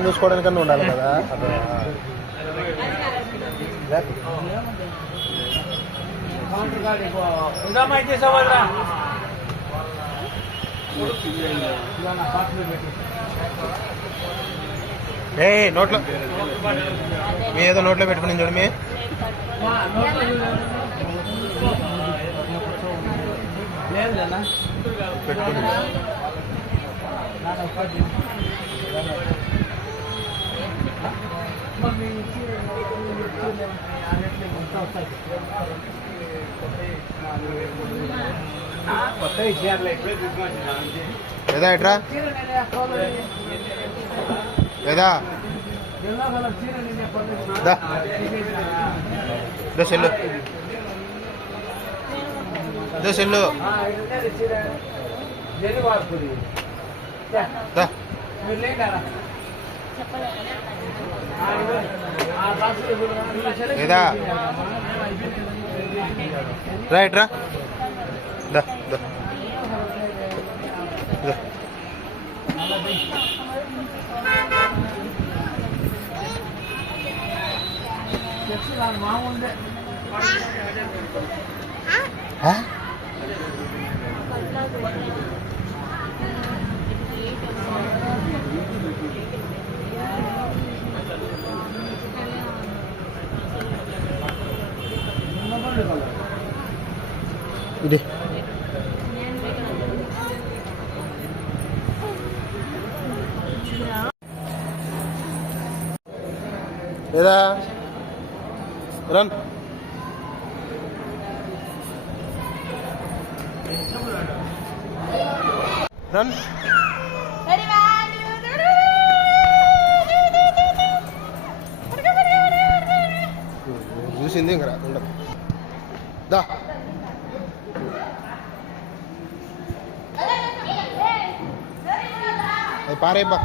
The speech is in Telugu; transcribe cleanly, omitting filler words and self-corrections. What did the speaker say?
ఆయన చూసుకోవడానికన్నా ఉండాలి కదా. ఏ నోట్లో మీ ఏదో నోట్లో పెట్టుకుని చూడమి. పెట్టుకుని ఏదా ఎట్రా ఏదా సెల్లు సెల్లు ఏదా రైట్ రా ఇది ఏదా రన్ రన్ చూసింది ఇంకా ఉండదు దా అది పారేబ్బా.